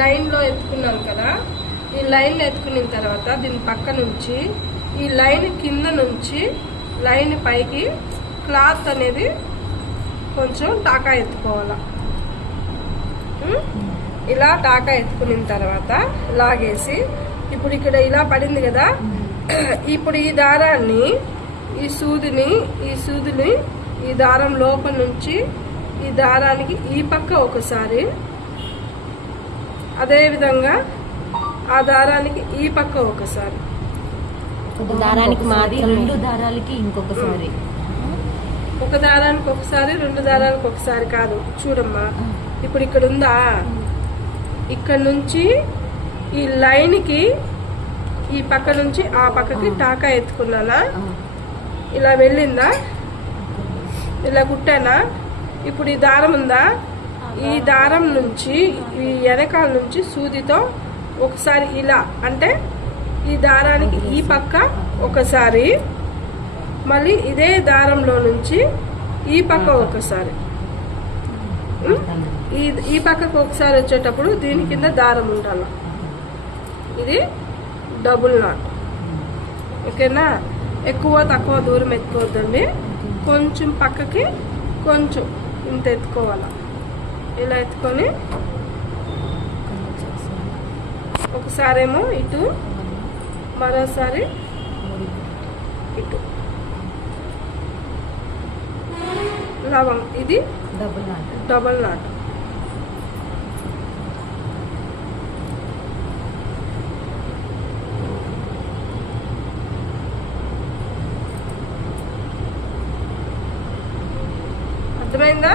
లైన్లో ఎత్తుకున్నాను కదా, ఈ లైన్లో ఎత్తుకున్న తర్వాత దీని పక్క నుంచి ఈ లైన్ కింద నుంచి లైన్ పైకి క్లాత్ అనేది కొంచెం టాకా ఎత్తుకోవాలి. ఇలా టాకా ఎత్తుకున్న తర్వాత లాగేసి ఇప్పుడు ఇక్కడ ఇలా పడింది కదా, ఇప్పుడు ఈ దారాన్ని ఈ సూదిని ఈ దారం లోపల నుంచి ఈ దారానికి ఈ పక్క ఒకసారి, అదే విధంగా ఆ దారానికి ఈ పక్క ఒకసారి, దారానికి రెండు దారాలకి ఇంకొకసారి, ఒక దారానికి ఒకసారి, రెండు దారానికి ఒకసారి కాదు. చూడమ్మా, ఇప్పుడు ఇక్కడ ఉందా, ఇక్కడ నుంచి ఈ లైన్కి ఈ పక్క నుంచి ఆ పక్కకి టాకా ఎత్తుకున్నానా, ఇలా వెళ్ళిందా, ఇలా కుట్టానా. ఇప్పుడు ఈ దారం ఉందా, ఈ దారం నుంచి ఈ వెనకాల నుంచి సూదితో ఒకసారి ఇలా, అంటే ఈ దారానికి ఈ పక్క ఒకసారి, మళ్ళీ ఇదే దారంలో నుంచి ఈ పక్క ఒకసారి, ఈ పక్కకు ఒకసారి వచ్చేటప్పుడు దీని కింద దారం ఉండాలి. ఇది డబుల్ నాట్. ఓకేనా? ఎక్కువ తక్కువ దూరం ఎత్తుకోవద్దండి, కొంచెం పక్కకి కొంచెం ఇంత ఎత్తుకోవాలి. ఇలా ఎత్తుకొని ఒకసారేమో ఇటు, మరోసారి ఇటు లవం. ఇది డబల్ నాట్. అర్థమైందా?